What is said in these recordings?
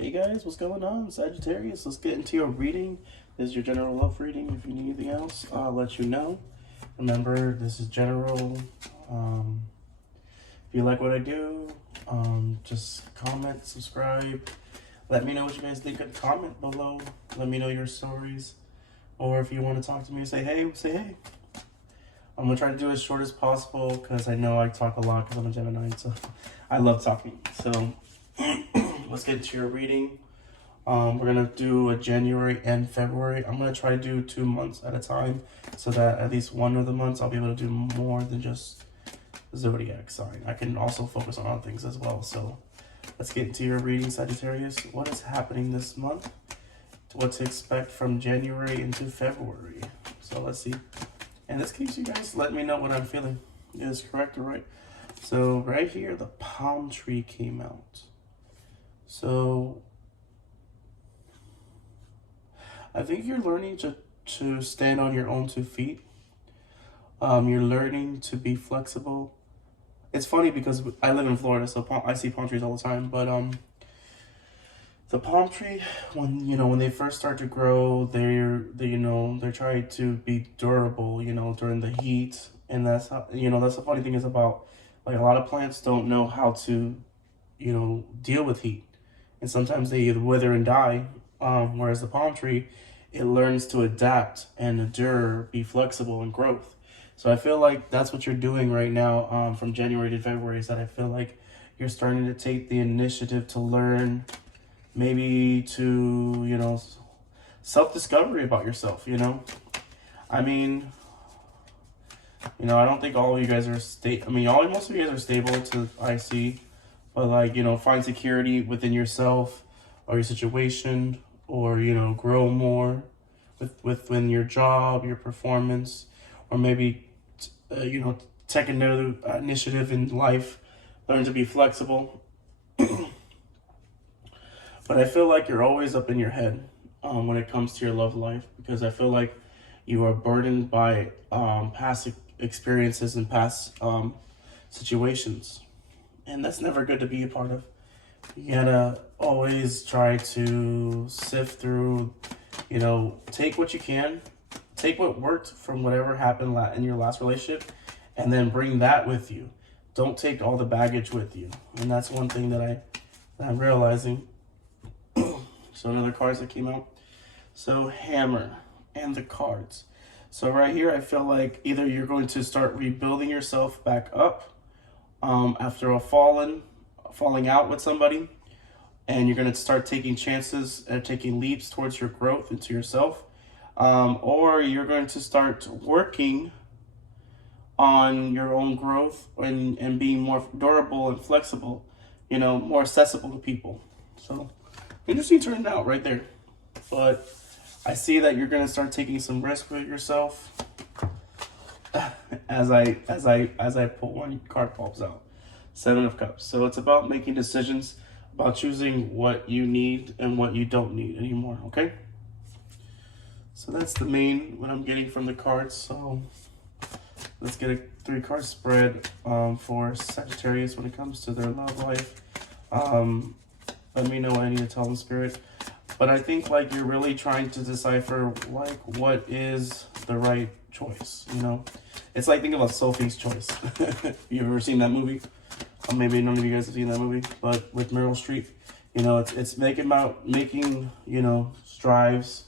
Hey guys, what's going on? Sagittarius, let's get into your reading. This is your general love reading. If you need anything else, I'll let you know. Remember, this is general. If you like what I do, just comment, subscribe. Let me know what you guys think. Comment below. Let me know your stories. Or if you want to talk to me, say hey, say hey. I'm going to try to do it as short as possible because I know I talk a lot because I'm a Gemini, so I love talking. So let's get into your reading. We're going to do a January and February. I'm going to try to do 2 months at a time so that at least one of the months I'll be able to do more than just Zodiac sign. I can also focus on other things as well. So let's get into your reading, Sagittarius. What is happening this month? What to expect from January into February. So let's see. In this case, you guys let me know what I'm feeling is correct or right. So right here, the palm tree came out. So I think you're learning to stand on your own 2 feet. You're learning to be flexible. It's funny because I live in Florida, so I see palm trees all the time. But the palm tree, when they first start to grow, they're trying to be durable, during the heat, and that's how, that's the funny thing is about, like, a lot of plants don't know how to, deal with heat, and sometimes they either wither and die. Whereas the palm tree, it learns to adapt and endure, be flexible, and growth. So I feel like that's what you're doing right now, from January to February. Is that I feel like you're starting to take the initiative to learn. Maybe to, self-discovery about yourself, I mean, I don't think all of you guys are most of you guys are stable to I see, but like, find security within yourself or your situation, or, grow more within your job, your performance, or maybe, take another initiative in life, learn to be flexible. But I feel like you're always up in your head when it comes to your love life, because I feel like you are burdened by past experiences and past situations. And that's never good to be a part of. You gotta always try to sift through, take what you can, take what worked from whatever happened in your last relationship, and then bring that with you. Don't take all the baggage with you. And that's one thing that I'm realizing. So another cards that came out. So hammer and the cards. So right here, I feel like either you're going to start rebuilding yourself back up after a falling out with somebody, and you're going to start taking chances and taking leaps towards your growth into yourself, or you're going to start working on your own growth and being more durable and flexible, more accessible to people. So interesting turned out right there. But I see that you're gonna start taking some risk with yourself as I pull one card pops out. 7 of Cups. So it's about making decisions, about choosing what you need and what you don't need anymore, okay? So that's the main what I'm getting from the cards. So let's get a 3-card spread for Sagittarius when it comes to their love life. Let me know what I need to tell them, Spirit. But I think, like, you're really trying to decipher, like, what is the right choice, It's like, think about Sophie's Choice. You've ever seen that movie? Or maybe none of you guys have seen that movie, but with Meryl Streep, it's making, strives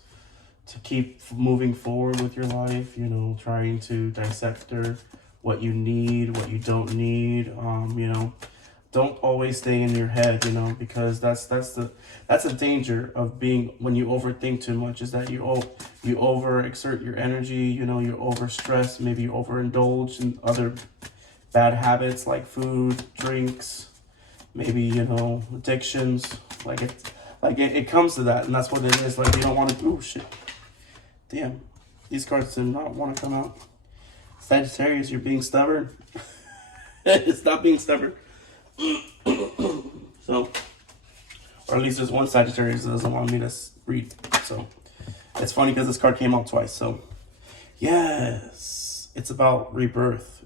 to keep moving forward with your life, trying to dissect what you need, what you don't need, Don't always stay in your head, because that's a danger of being, when you overthink too much, is that you overexert your energy, you overstress, maybe you overindulge in other bad habits like food, drinks, maybe, addictions. It comes to that, and that's what it is. Like, you don't want to, oh shit. Damn, these cards did not want to come out. Sagittarius, you're being stubborn. Stop being stubborn. So, or at least there's one Sagittarius that doesn't want me to read. So it's funny because this card came out twice. So yes, it's about rebirth,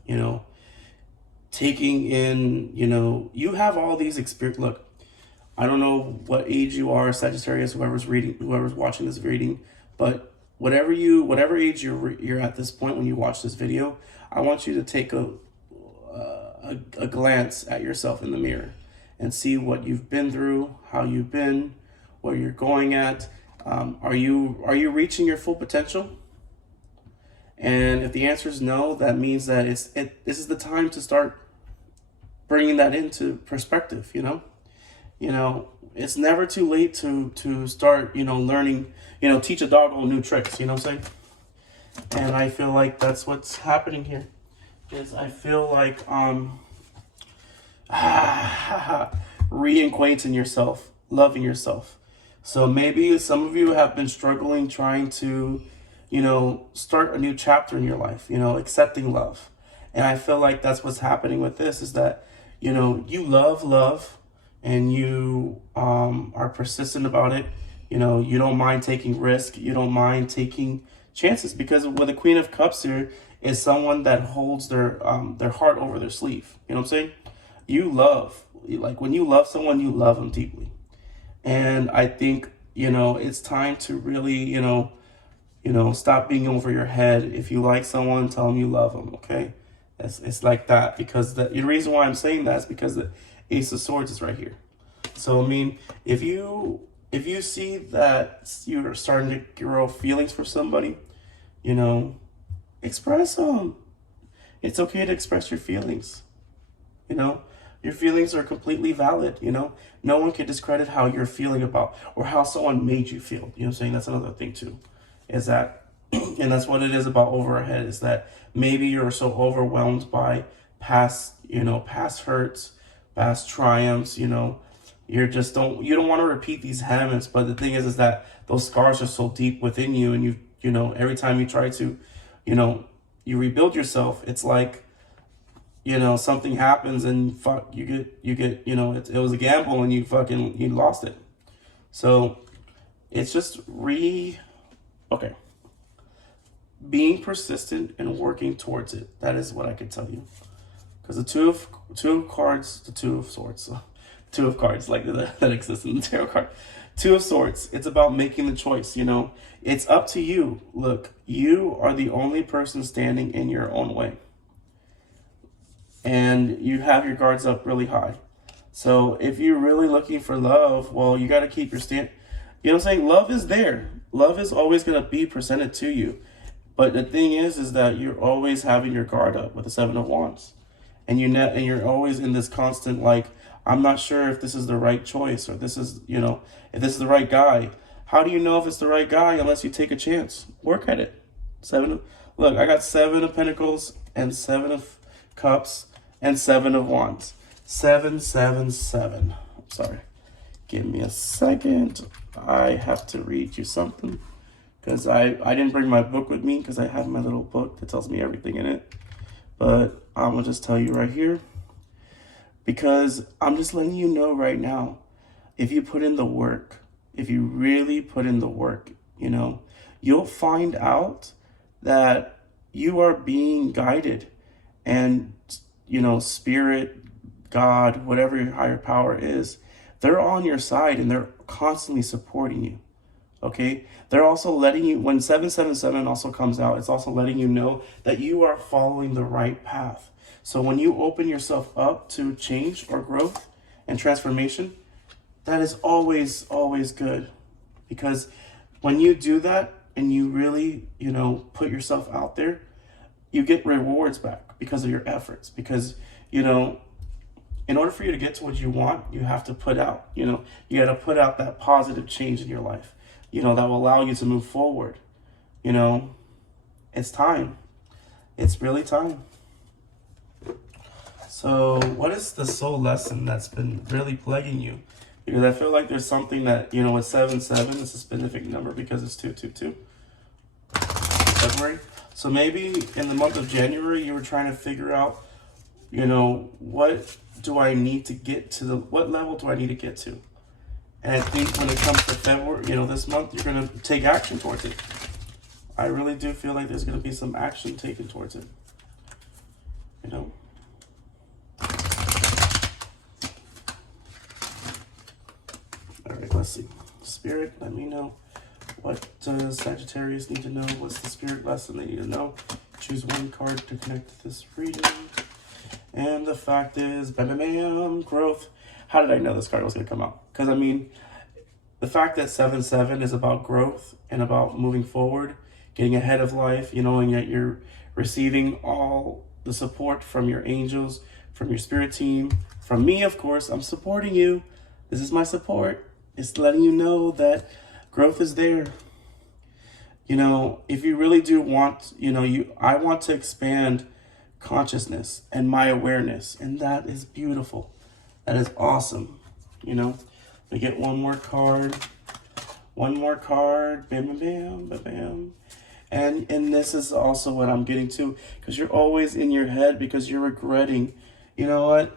taking in, you have all these experience. Look, I don't know what age you are, Sagittarius, whoever's watching this reading, but whatever age you're at this point when you watch this video, I want you to take a glance at yourself in the mirror and see what you've been through, how you've been, where you're going at. Are you reaching your full potential? And if the answer is no, that means that this is the time to start bringing that into perspective. It's never too late to start, learning, teach a dog all new tricks, you know what I'm saying? And I feel like that's what's happening here. Is I feel like reacquainting yourself, loving yourself. So maybe some of you have been struggling trying to, start a new chapter in your life, accepting love. And I feel like that's what's happening with this, is that, you love, and you are persistent about it. You don't mind taking risk. You don't mind taking chances, because with the Queen of Cups here is someone that holds their heart over their sleeve. You know what I'm saying? You love, like when you love someone, you love them deeply. And I think, it's time to really, stop being over your head. If you like someone, tell them you love them, okay? It's like that, because the reason why I'm saying that is because the Ace of Swords is right here. So, I mean, if you see that you're starting to grow feelings for somebody, express them. It's okay to express your feelings. Your feelings are completely valid. No one can discredit how you're feeling about or how someone made you feel. You know what I'm saying? That's another thing too, is that, and that's what it is about over our head, is that maybe you're so overwhelmed by past hurts, past triumphs, you don't want to repeat these habits. But the thing is that those scars are so deep within you, and every time you try to, you rebuild yourself, it's like, something happens and you get, it was a gamble and you lost it. So it's just okay. Being persistent and working towards it. That is what I could tell you. Because the two of cards, the Two of Swords, two of cards like that exists in the tarot card. Two of Swords. It's about making the choice. It's up to you. Look, you are the only person standing in your own way, and you have your guards up really high. So if you're really looking for love, well, you got to keep your stand. You know what I'm saying? Love is there. Love is always going to be presented to you. But the thing is that you're always having your guard up with the Seven of Wands. And you're always in this constant, like, I'm not sure if this is the right choice, or this is, if this is the right guy. How do you know if it's the right guy unless you take a chance? Work at it. Look, I got 7 of Pentacles and 7 of Cups and 7 of Wands. 7, 7, 7. Sorry. Give me a second. I have to read you something, because I didn't bring my book with me, because I have my little book that tells me everything in it. But I'm going to just tell you right here, because I'm just letting you know right now, if you put in the work, if you really put in the work, you'll find out that you are being guided, and, spirit, God, whatever your higher power is, they're on your side and they're constantly supporting you. Okay, they're also letting you, when 777 also comes out, it's also letting you know that you are following the right path. So when you open yourself up to change or growth and transformation, that is always, always good. Because when you do that and you really, put yourself out there, you get rewards back because of your efforts. Because, in order for you to get to what you want, you have to put out, you got to put out that positive change in your life. That will allow you to move forward. It's time. It's really time. So what is the soul lesson that's been really plaguing you? Because I feel like there's something that, with 7/7 is a specific number because it's 2/2/2. February. So maybe in the month of January, you were trying to figure out, what do I need to get to, what level do I need to get to? And I think when it comes to February, this month, you're going to take action towards it. I really do feel like there's going to be some action taken towards it. let's see. Spirit, let me know. What does Sagittarius need to know? What's the spirit lesson they need to know? Choose one card to connect to this reading. And the fact is, bam, bam, bam, growth. How did I know this card was going to come out? Because, I mean, the fact that 7-7 is about growth and about moving forward, getting ahead of life, you know, and yet you're receiving all the support from your angels, from your spirit team, from me, of course. I'm supporting you. This is my support. It's letting you know that growth is there. You know, if you really do want, you know, I want to expand consciousness and my awareness, and that is beautiful. That is awesome. You know, we get one more card, bam, bam, bam, bam, bam. And this is also what I'm getting to, because you're always in your head because you're regretting. You know what?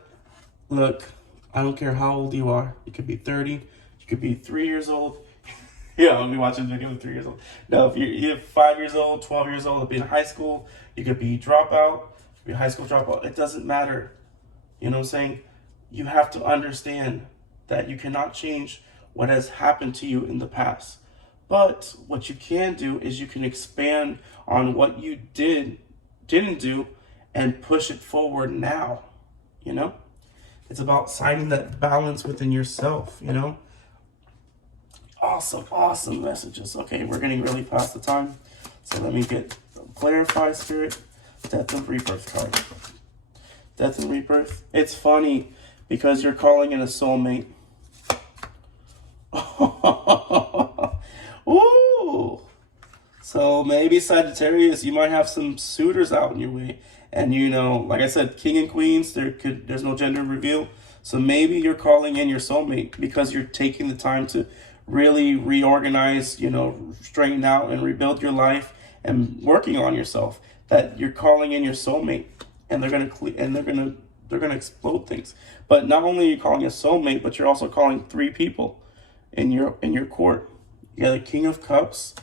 Look, I don't care how old you are. You could be 30, you could be 3 years old. Yeah, I'll be watching video with 3 years old. No, if you're 5 years old, 12 years old, be in high school, you could be dropout, be a high school dropout. It doesn't matter. You know what I'm saying? You have to understand that you cannot change what has happened to you in the past. But what you can do is you can expand on what you didn't do and push it forward now. You know? It's about finding that balance within yourself, you know? Awesome messages. Okay, we're getting really past the time. So let me clarify, Spirit. Death and Rebirth card. Death and Rebirth. It's funny because you're calling in a soulmate. Ooh. So maybe Sagittarius, you might have some suitors out in your way. And you know, like I said, king and queens, there's no gender reveal. So maybe you're calling in your soulmate because you're taking the time to really reorganize, you know, straighten out and rebuild your life and working on yourself. That you're calling in your soulmate, and they're gonna explode things. But not only are you calling a soulmate, but you're also calling 3 people in your court. You got a King of Cups,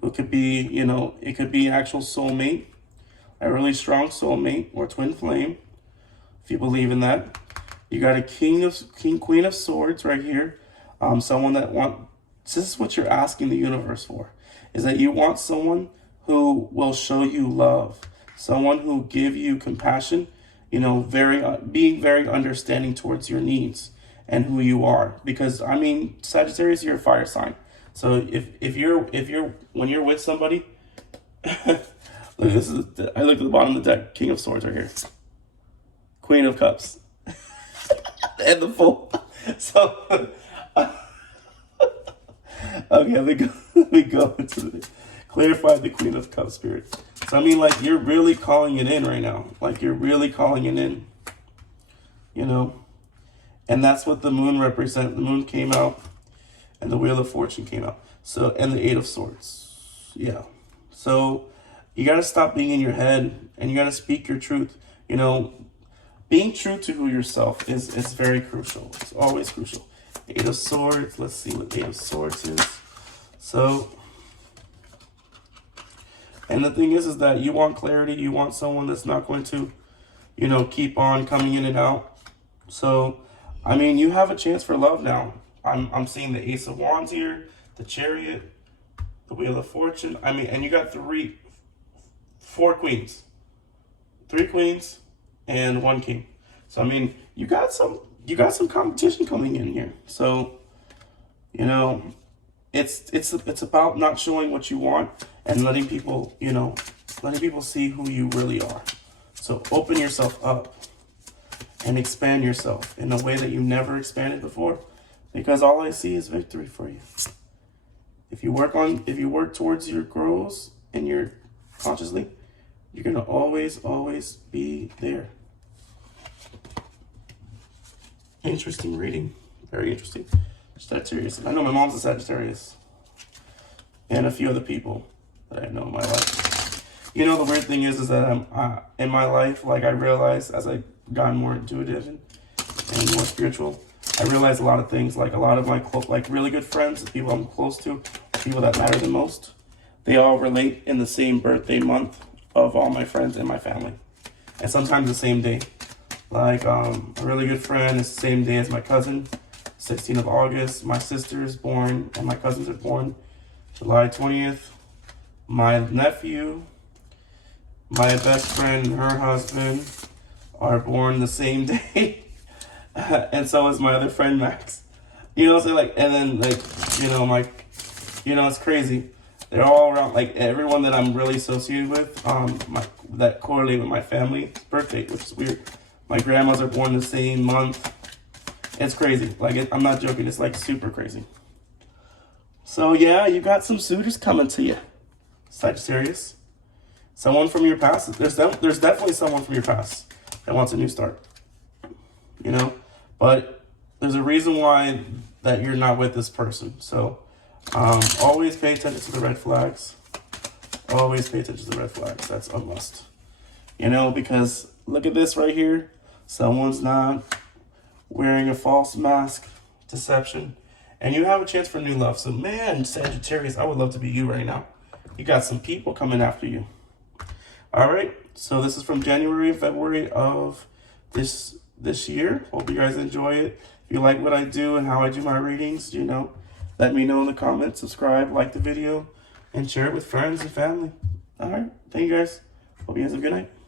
who could be, you know, it could be an actual soulmate, a really strong soulmate or twin flame, if you believe in that. You got a Queen of Swords right here. Someone that this is what you're asking the universe for, is that you want someone who will show you love, someone who give you compassion, you know, being very understanding towards your needs and who you are. Because I mean, Sagittarius, you're a fire sign. So if you're when you're with somebody, look, I looked at the bottom of the deck, King of Swords right here, Queen of Cups, and the Fool. So okay, let me go into clarify the Queen of Cups, Spirit. So I mean, like, you're really calling it in right now. Like, you're really calling it in, you know. And that's what the moon represents. The moon came out, and the Wheel of Fortune came out. So, and the 8 of Swords. Yeah. So you got to stop being in your head, and you got to speak your truth. You know, being true to yourself is very crucial. It's always crucial. 8 of Swords. Let's see what 8 of Swords is. So, and the thing is that you want clarity. You want someone that's not going to, you know, keep on coming in and out. So, I mean, you have a chance for love now. I'm seeing the Ace of Wands here, the Chariot, the Wheel of Fortune. I mean, and you got 4 queens. 3 queens and 1 king. So, I mean, you got some competition coming in here. So, you know, it's about not showing what you want and letting people, you know, see who you really are. So open yourself up and expand yourself in a way that you never expanded before, because all I see is victory for you. If you work towards your goals and you're consciously, you're gonna always be there. Interesting reading, very interesting. Sagittarius. I know my mom's a Sagittarius, and a few other people that I know in my life. You know, the weird thing is that in my life, like, I realized as I got more intuitive and more spiritual, I realized a lot of things. Like, a lot of my really good friends, the people I'm close to, people that matter the most, they all relate in the same birthday month of all my friends and my family, and sometimes the same day. Like, a really good friend is the same day as my cousin. 16th of August. My sister is born, and my cousins are born July 20th. My nephew, my best friend, and her husband are born the same day. And so is my other friend, Max. You know, so like, and then like, it's crazy. They're all around, like everyone that I'm really associated with, that correlate with my family's birthday, which is weird. My grandmas are born the same month. It's crazy. Like, I'm not joking. It's like super crazy. So yeah, you got some suitors coming to you, Sagittarius. Someone from your past. There's definitely someone from your past that wants a new start. You know, but there's a reason why that you're not with this person. So always pay attention to the red flags. Always pay attention to the red flags. That's a must. You know, because look at this right here. Someone's not wearing a false mask, deception, and you have a chance for new love. So man, Sagittarius, I would love to be you right now. You got some people coming after you. All right, so this is from January and February of this year. Hope you guys enjoy it. If you like what I do and how I do my readings, you know, let me know in the comments, subscribe, like the video, and share it with friends and family. All right, thank you guys. Hope you guys have a good night.